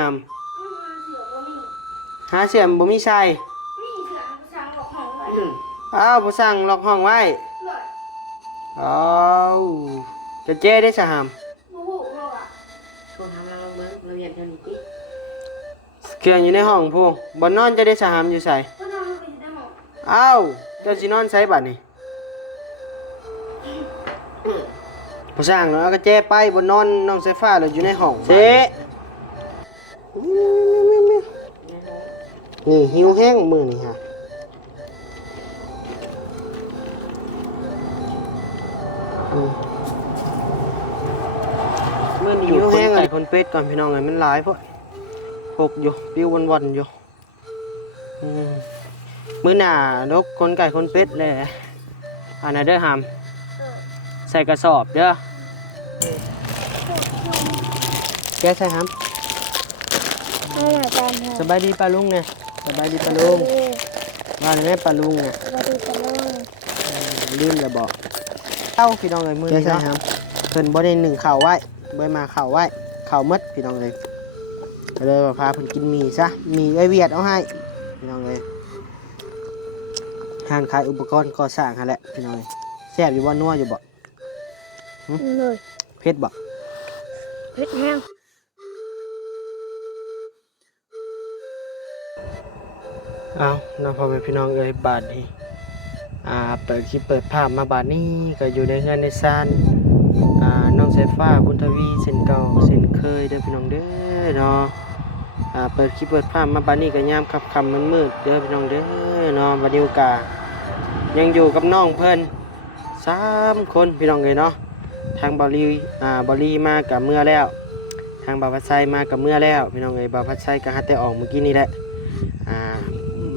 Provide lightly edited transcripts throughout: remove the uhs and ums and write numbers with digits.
หำหาเสียมบ่มีใช่อ้าวผู้สั่งล็อกห้องไว้อ้าวจะเจ๊ได้สะหำเครื่องอยู่ในห้องผู้บ่นอนจะได้สะหำอยู่ใส่อ้าวเจ้าสินอนใส่บัดนี่ผู้สั่งเนาะก็เจ๊ไปบ่นอนน้องไฟฟ้าเลยอยู่ในห้องเจ๊นี่หิวแห้งมื้อนี่ฮะเมื่อนี้หิวแห้งไอ้คนเป็ดก่อนพี่น้องไงมันหลายพวกหกอยู่ปิ้ววันๆอยู่มื้อหน้านกคนไก่คนเป็ดเลยอันนั้นเด้อหามใส่กระสอบเด้อแกใส่หามสบายดีปลาลุงเนี่ยสบายดีปลาลุงว่าแม่ปลาลุงเนี่ยลืมแล้วบอกเอ้าพี่น้องเลยมื้อนี้เนาะเพิ่นบ่ได้นึ่งข้าวไว้บ่มาข้าวไว้ข้าวมดพี่น้องเลยก็เลยว่าพาเพิ่นกินหมี่ซะหมี่ไอ้เวียดเอาให้พี่น้องเลยห้างขายอุปกรณ์ก่อสร้างหั่นแหละพี่น้องเลยแซ่บอยู่บ่นัวอยู่บ่เลยเผ็ดบ่เผ็ดแห้งเอาน้องพ่อแม่พี่น้องเอ้ยบาดนี้เปิดคลิปเปิดภาพมาบาดนี้ก็อยู่ในเฮือนในซานน้องสายฟ้าบุญทวีเส้นเก่าเส้นเคยเด้อพี่น้องเด้อเนาะเปิดคลิปเปิดภาพมาบาดนี้ก็ยามค่ำๆมืดๆเด้อพี่น้องเด้อเนาะบัดนี้ก็ยังอยู่กับน้องเพิ่น3คนพี่น้องเอ้ยเนาะทางบอลีมากับเมื่อแล้วทางบ่าวพัดไซมากับเมื่อแล้วพี่น้องเอ้ยบ่าวพัดไซก็หัดแต่ออกเมื่อกี้นี่แหละ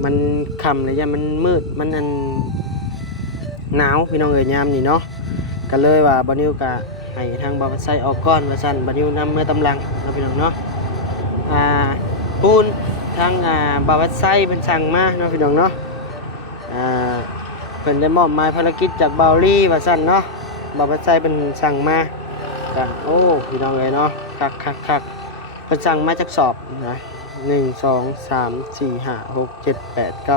มันค่ำเลยยามมันมืดมันหนาวพี่น้องเอ้ยยามนี่เนาะก็เลยว่าบ่นิวก็ให้ทางบ่าวพัดไซออกก่อนว่าซั่นบ่นิวนำเมื่อตำลังเนาะพี่น้องเนาะปูนทางบ่าวพัดไซเพิ่นสั่งมาเนาะพี่น้องเนาะเพิ่นได้มอบหมายภารกิจจากบ่าวลีว่าซั่นเนาะบ่าวพัดไซเพิ่นสั่งมาก็โอ้พี่น้องเอ้ยเนาะคักเพิ่นสั่งมาจากสอบนะ1 2 3 4 5 6 7 8 9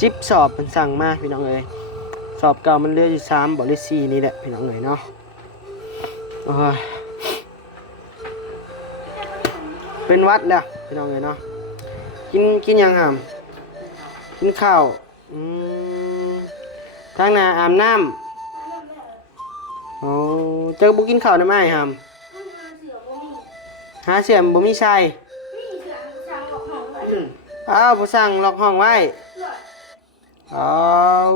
10สอบเพิ่นสั่งมาพี่น้องเอ้ยสอบเก่ามันเหลืออยู่3บ่เหลือ4นี่แหละพี่น้องเอ้ยเนาะโอ้ยเป็นวัดแล้วพี่น้องเอ้ยเนาะกินยังหำกินข้าวทางหน้าอาบน้ำโอ้เจ้าบ่กินข้าวได้มั้ยหำหาเสียมบ่มีใช่อ้าวผู้สั่งล็อกห้องไว้อ้าว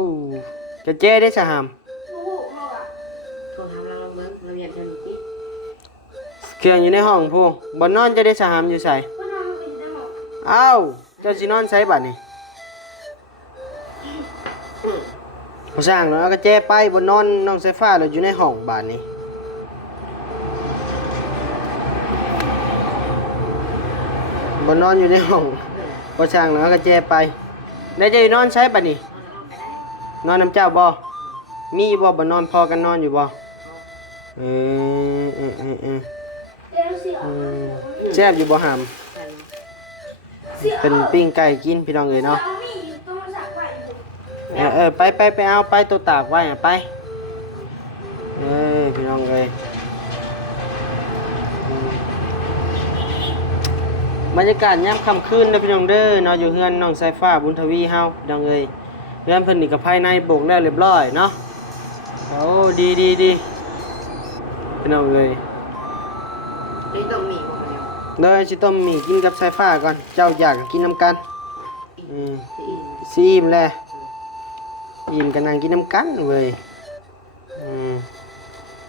จะเจ๊ได้สะหำเครื่องอยู่ในห้องผู้บ่นอนจะได้สะหำอยู่ใส่อ้าวเจ้าสินอนใส่บัดนี่ผู้สั่งเนาะก็เจ๊ไปบ่นอนน้องไฟฟ้าเราอยู่ในห้องบัดนี้บ่นอนอยู่ในห้องผู้สั่งเนาะก็เจ๊ไปได้จะนอนใช้บัดนี้นอนน้ำเจ้าบ่มีบ่นอนพอกันนอนอยู่บ่แซ่บอยู่บ่หำเป็นปิ้งไก่กินพี่น้องเอ้ยเนาะไปเอาไปตัวตากไว้ไปพี่น้องเอ้ยบรรยากาศยามค่ำคืนเด้อพี่น้องเด้อเนาะอยู่เฮือนน้องสายฟ้าบุญทวีเฮาพี่น้องเอ้ยเฮือนเพิ่นนี่ก็ภายในโบกแล้วเรียบร้อยเนาะโอ้ดีพี่น้องเอ้ยนี่ต้มหมี่บ่เด้อสิต้มหมี่กินกับสายฟ้าก่อนเจ้าอยากกินน้ำกันซีมแลอิ่มกันนั่งกินน้ำกันเว้ย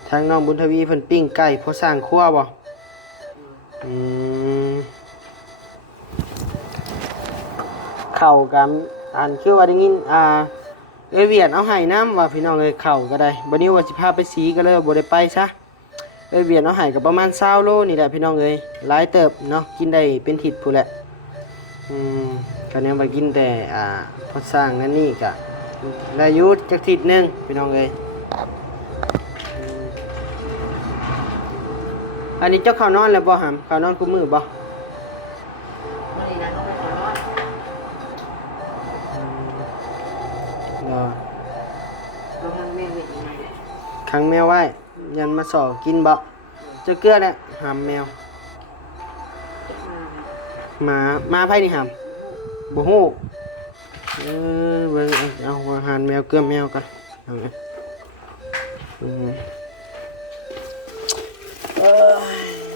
ทางน้องบุญทวีเพิ่นปิ้งไก่พอสร้างครัวบ่เข้ากันคือว่าได้ยินเวียดเอาให้น้ำว่าพี่น้องเข้าก็ได้บัดนี้ว่าสิพาไปสีก็เลยบ่ได้ไปซะเวียดเอาให้ก็ประมาณ20โลนี่แหละพี่น้องหลายเติบเนาะกินได้เป็นทิศพู้นแหละก็เนี่ยว่ากินแต่พอสร้างนั่นนี่ก็ได้อยู่จักทิศนึงพี่น้องอันนี้เจ้าเข้านอนแล้วบ่หำเข้านอนกูมือบ่ รอขังแมวไว้ยันมาสอกินบ่เจ้าเกลือแหละหามแมวมาไผนี่หามบ่ฮู้เบิ่งเอาอาหารแมวเกลือแมวกันเอาไง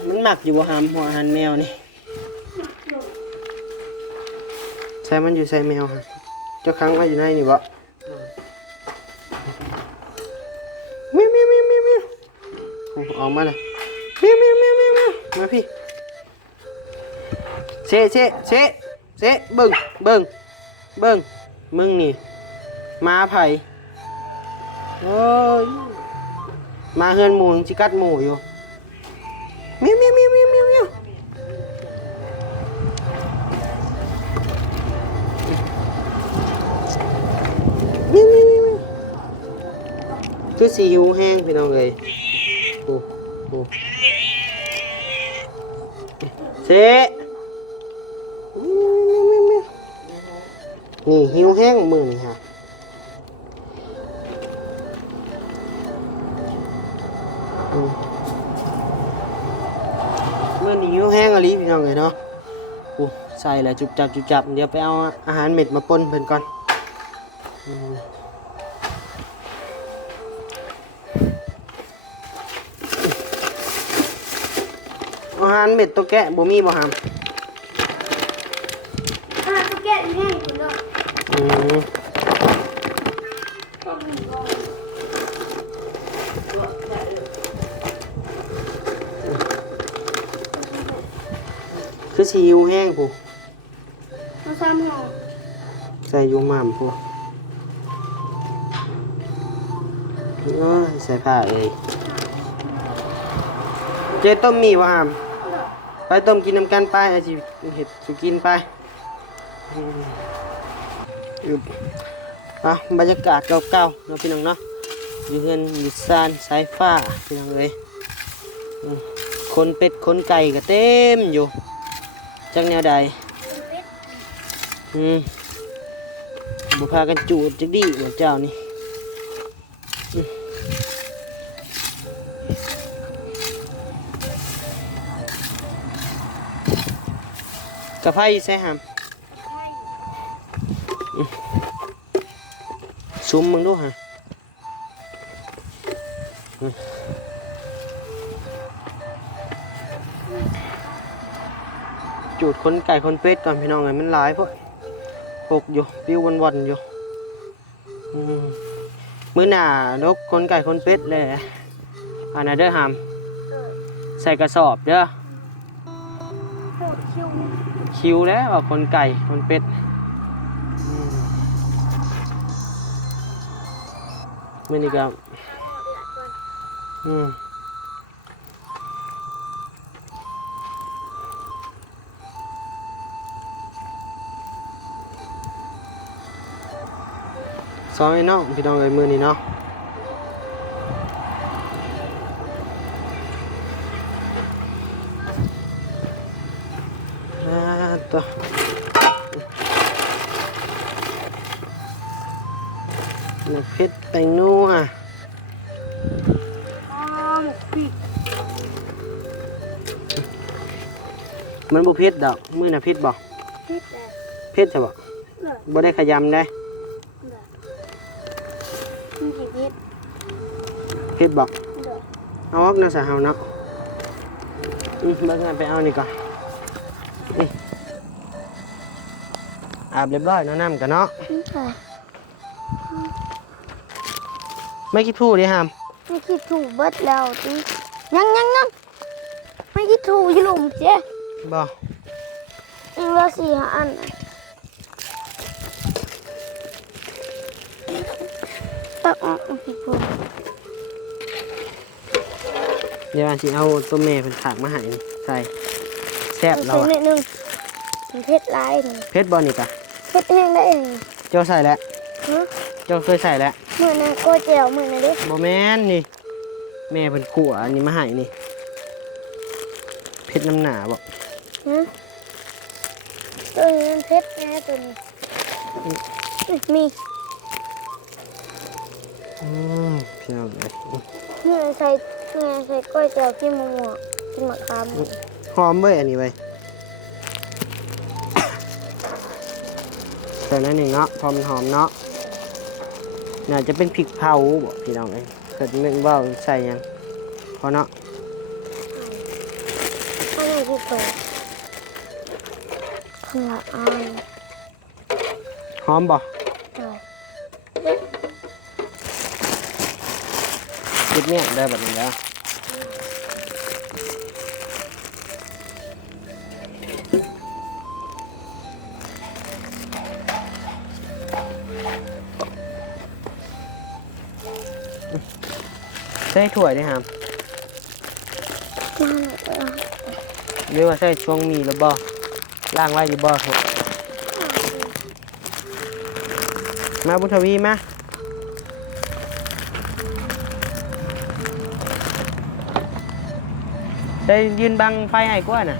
มันหมักอยู่บ่หามหัวอาหารแมวนี่ใช่มันอยู่ใส่แมวฮะเจ้าค้างไว้อยู่ในนี่บ่มิวมิวมิวมิวมิวออกมาเลยมิวมิวมิวมิวมิวมาพี่เซ่เบิ่งมึงนี่มาไผ่โอ้ยมาเฮือนหมูจิกัดหมูอยู่มิวมิวมิวมิวมิวมิวมิวมิวมิวมิวคือสีหิวแห้งพี่น้องเลยโอ้เซ่นี่หิวแห้งมือนี่ฮะเมื่อนี้หิวแห้งอะไรพี่น้องเลยเนาะโอ้ใส่แล้วจุบจับเดี๋ยวไปเอาอาหารเม็ดมาปนเพิ่นก่อนอาหารเม็ดตัวแกะบ่มีบ่หามตัวแก่แห้งคุณเนาะคือสิหิวแห้งผู้มาซ้ำห่อใส่อยู่หม่ำผู้ใส่ผ้าเอ้ยเจ๊ต้มมีบ่หามไปต้มกินน้ำกันไปอาจิเห็ดสุกินไปบรรยากาศเก่าๆเนาะพี่น้องเนาะอยู่เฮือนอยู่ซานสายฟ้าพี่น้องเอ้ยคนเป็ดคนไก่ก็เต็มอยู่จังแนวใดบุพากันจูดจักดีเหมือนเจ้านี่กระไฟใส่หามซุ่มมึงดูฮะจูดคนไก่คนเป็ดก่อนพี่น้องไงมันหลายพวกหกอยู่ปิ้ววันอยู่มื้อหน้านกคนไก่คนเป็ดเลยอันนั้นเด้อหามใส่กระสอบเด้อคิวแล้วว่าคนไก่คนเป็ดมื้อนี้ก็ซอยน้องพี่น้องเอ้ยมื้อนี้เนาะตัวน้ำเพชรแตงนัวมันบ่เผ็ดดอกมื้อน่ะเผ็ดบ่เผ็ดใช่บ่บ่ได้ขยำได้เผ็ดบ่เอาออกนะสะเฮาเนาะเบิ่งกันไปเอานี่ก่อนอาบเรียบร้อยเนาะน้ำกันเนาะไม่คิดพูดดิฮามไม่คิดถูกเบิดแล้วจียังไม่คิดถูกยี่หลุมเจ๊บ่อีกว่า4-5 อันตักออกผิดพลาด เดี๋ยวสิเอาตัวแม่เป็นถากมาให้ใส่แซ่บเรานิดนึงเพชรลายเพชรบอลนี่ปะเพชรแห้งได้เจ้าใส่แล้วเจ้าเคยใส่แล้วมือนะก็เจียวมือนะดิโมแมนนี่แม่เป็นขั่วอันนี้มาให้นี่เพชรน้ำหนาบ่ ตัวนี้มันเพชรแน่ตัวนี้มี พี่น้องเลย นี่ใส่กล้วยแจ่วกินมะม่วงกินมะขาม หอมเว้ยอันนี้เว้ยใส่นั่นเองเนาะพอมันหอมเนาะน่าจะเป็นพริกเผาบ่พี่น้องเอ้ยเกิดนึกว่าใส่หยังพอเนาะ ข้างในที่เปิดข้างละอัน หอมบ่ ใช่ คิดเนี่ยได้แบบนี้แล้วใส่ถ้วยได้ครับ มาหน่อยก็ได้ หรือว่าใส่ช่วงมีแล้วบ่ล่างไว้อยู่บ่ครับมาบุญทวีมาได้ยืนบังไฟให้กว่าน่ะ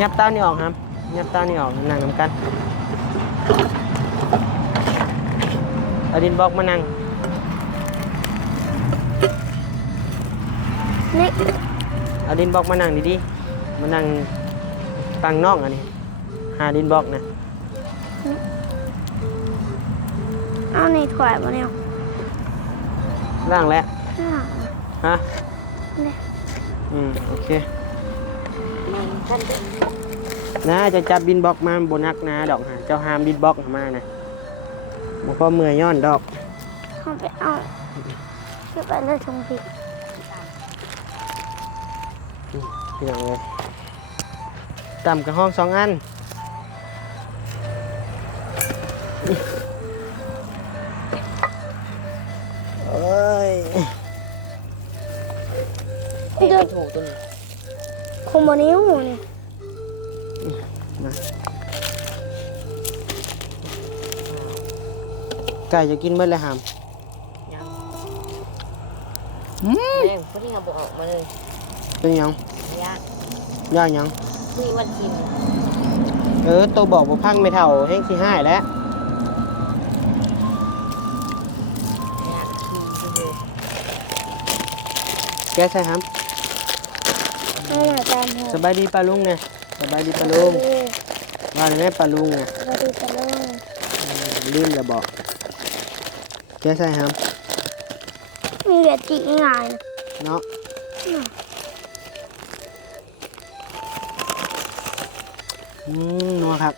ยับเต้านี่ออกครับยับเต้านี่ออกนั่งนำกันเอาดินบล็อกมานั่ง นี่ เอาดินบล็อกมานั่งดีๆมานั่งตั้งนอกอันนี้หาดินบล็อกนะ เอาในถ้วยมาเนี่ย ล่างแล้ว ข้างหลัง ฮะ นี่ โอเคนะจะจับดินบล็อกมาบนักนะดอกฮะเจ้าหามดินบล็อกมานะมันก็เมื่อยย้อนดอก เอาไปเอาเก็บไปเลยชงผิด พี่น้องเลยต่ำกับห้อง2 อันเอ้ย เดี๋ยวคงมานิ้วนี่ มาไก่จะกินเมื่อไรหาม ยังแม่งพอดีเขาบอกออกมาเลย เป็นหยัง ยาก ย่าหยัง มีวันกิน ตัวบอกว่าพังไม่เท่าแห้งที่5แล้ว ยากคือเลย แกใช่ครับ เอามาตามหัว สบายดีปลาลุงเนี่ยสบายดีปลาลุงว่าเลยแม่ปลาลุงเนี่ย สวัสดีจ้าลุง ลืมจะบอกแกใช่ครับ มีเวียดจีง่ายนะ เนาะนัวครับ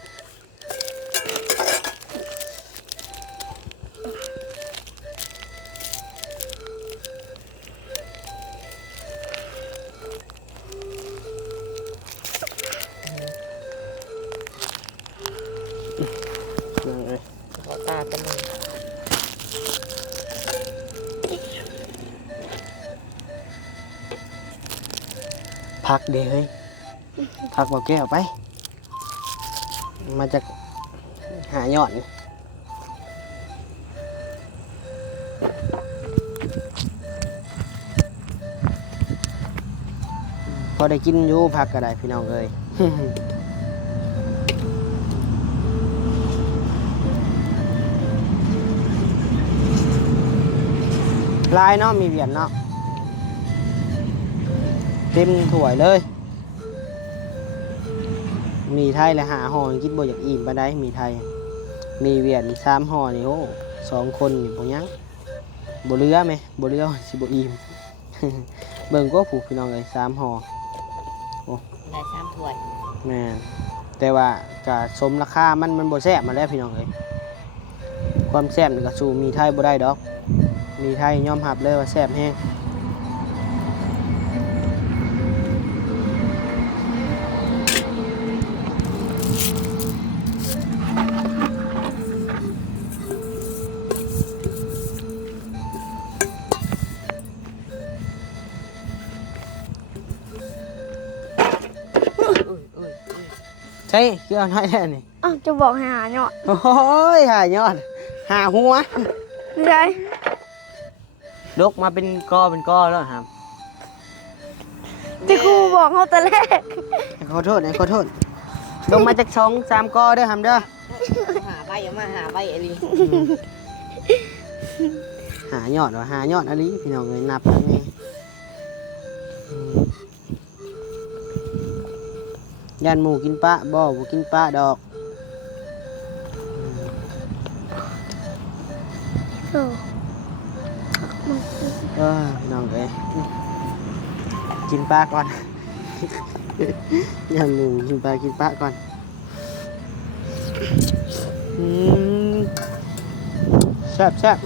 เลย ขอตาเป็นหนึ่ง พักเด้เฮ้ยพักบอกแก้วไป มาจากหายอดนี่พอได้กินอยู่พักก็ได้พี่น้องเอ้ย ลายเนาะมีเหรียญเนาะเต็มถ้วยเลย มีไทยและ5 ห่อคิดบ่อยากอิ่มปานใดมีไทย มีเหรียญ3 ห่อนี่โอ้2 คนนี่บ่ยังบ่เหลือไหมบ่เหลือสิบ่อิ่ม เบิ่งก็ผูกพี่น้องเลย3 ห่อ ได้3 ถ้วย แม่นแต่ว่าก็สมราคามันบ่แซ่บมาแล้วพี่น้องเอ้ยความแซ่บนี่ก็สู้มีไทยบ่ได้ดอก มีไทยยอมรับเลยว่าแซ่บแฮงใช่คือเอาน้อยแท้นี่ อ้าวจะบอกให้หาเนาะ โอ้ยหายอดหาหัว ไม่ได้ ดกมาเป็นกอแล้วครับ จะครูบ บอกเขาแต่แรก ขอโทษขอโทษลงมาจาก2-3กอเด้อหำเด้อ หาใบเอามาหาใบอะไร หายอดหายอดอะไรพี่น้องเลยนับแล้วนี่ยันหมูกินปลาบ่กินปลาดอก โอ้ พี่น้องเลยกินปลาก่อน ยันหมูกินปลาก่อนแซ่บ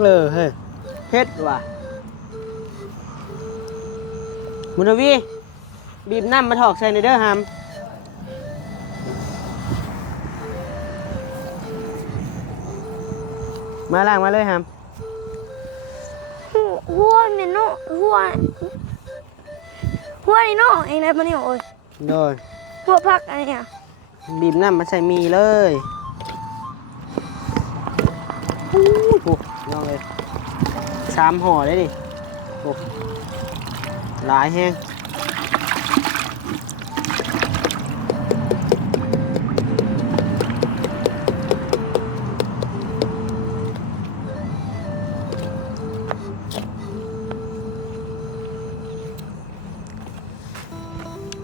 เฮ้ยเผ็ดว่ะมุนวีบีบน้ำมาถอกใส่ในเด้อฮามมาล้างมาเลยฮาม หัวเนี่ยเนาะหัวนี่เนาะไอ้ไหนมาเนี่ยโอ้ย โดย หัวพักอะไรเนี่ย บีบน้ำมาใส่มีเลยโอ้น้องเลย3ห่อได้ดิโอ้หลายแห้ง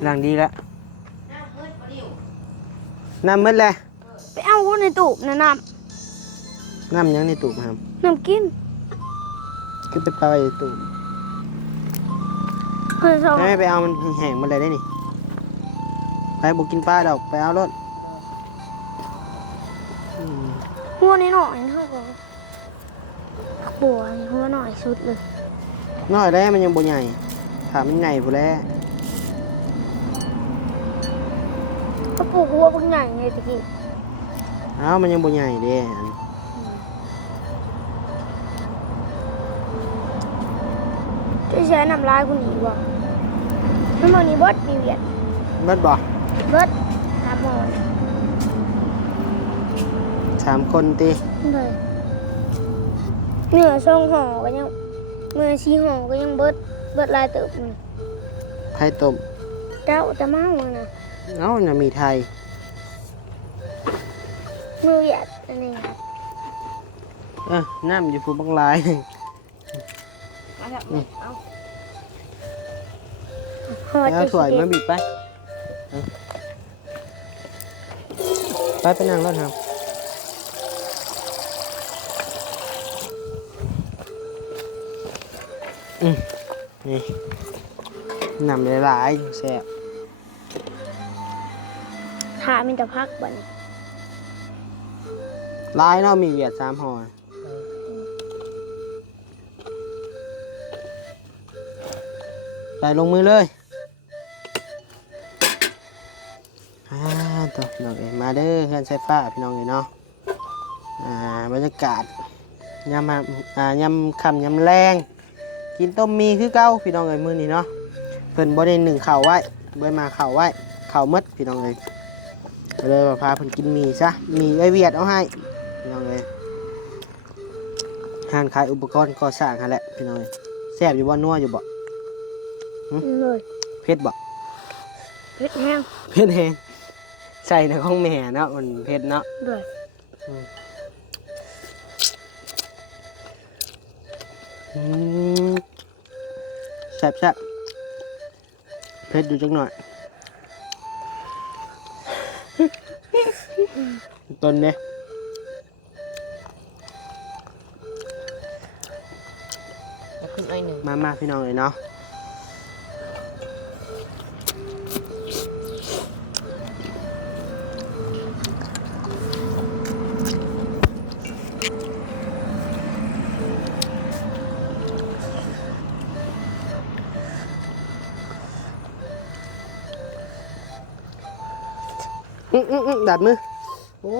หลังดีแล้วน้ำมืดเลย ไปเอาหัวในตู้ในน้ น้ำยังในตู้ครับ ำน้ำกิน ขึ้นไปปลาในตู้ เพื่อนสอง ไม่ไปเอามันแห้งๆมาเลยได้นี่ไปบุกกินปลาดอกไปเอารถ หัวนี่หน่อยเท่ากับบัวนี่หัวหน่อยสุดเลย น้อยแล้วมันยังบ่ใหญ่ถามมันใหญ่พอแล้ว ก็ปลูกหัวเพิ่งใหญ่ไงตะกี้ เอ้ามันยังบ่ใหญ่เด้อัน จะใช้น้ำลายกูหนีบ่น้ำมันนี่เบิดมีเวียด เบิดบ่ เบิดหาหมอน 3คนติ เลยเนื้อช่องห่อก็ยังเมื่อชีห่อก็ยังเบิดลายเติบอยู่ ไข่ต้ม เจ้าจะเมาอะนะ เอ้าน่ะมีไทย มือเวียดอันนี้ครับ น้ำอยู่ฟูบังหลาย มาเถอะเอา ห่อ เอา จะ ถ้วย สิ มาบีบไปไปนั่งรถครับนี่น้ำหลายๆแซ่บ ถามีแต่พักบ่นี่ หลายเนาะมีเวียด3ห่อไปลงมือเลยต่อพี่น้องเอ้ยมาเด้อเฮือนไฟฟ้าพี่น้องเอ้ยเนาะบรรยากาศยามยามค่ำยามแรงกินต้มมีคือเก่าพี่น้องเอ้ยมื้อนี้เนาะเพิ่นบ่ได้นึ่งข้าวไว้บ่มาข้าวไว้ข้าวหมดพี่น้องเอ้ยก็เลยว่าพาเพิ่นกินหมี่ซะหมี่ไอ้เวียดเอาให้พี่น้องเอ้ยห้างขายอุปกรณ์ก่อสร้างหั่นแหละพี่น้องเอ้ยแซ่บอยู่บ่นัวอยู่บ่ เลย เผ็ดบ่ เผ็ดแห้ง เผ็ดแฮงใส่ในของแม่เนาะมันเผ็ดเนาะ ด้วย แซ่บเผ็ดอยู่จังหน่อยต้นเนี่ย แล้วขึ้นอ้อยหนึ่ง มาพี่น้องเลยเนาะดัดมือโอ้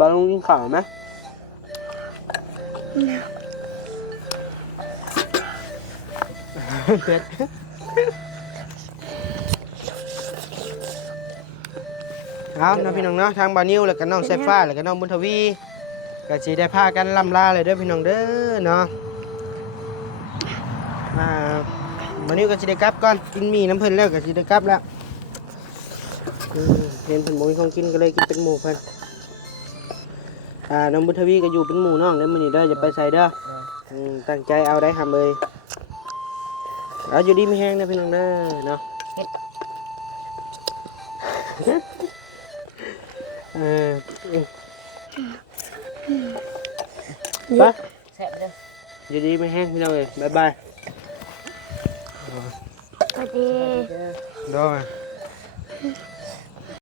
ปลาลงกินข้าวไหมเผ็ดเอานะพี่น้องเนาะทางบานิวแล้วก็น้องไซฟ้าแล้วก็น้องบุญทวีก็สิได้พากันล่ำลาเลยเด้อพี่น้องเด้อเนาะบานิวก็สิได้กลับก่อนกินหมี่น้ำเพิ่นแล้วก็สิได้กลับแล้วเห็นเพิ่นบ่มีของกินก็เลยกินเป็นหมู่เพิ่นน้องบุญทวีก็อยู่เป็นหมู่น้องเด้อมื้อนี้เด้ออย่าไปใส่เด้อตั้งใจเอาได้หำเลยเอาอยู่ดีไม่แห้งนะพี่น้องเด้อเนาะไป แซ่บเด้อ อยู่ดีไม่แห้งพี่น้องเลยบ๊ายบาย สวัสดี โดย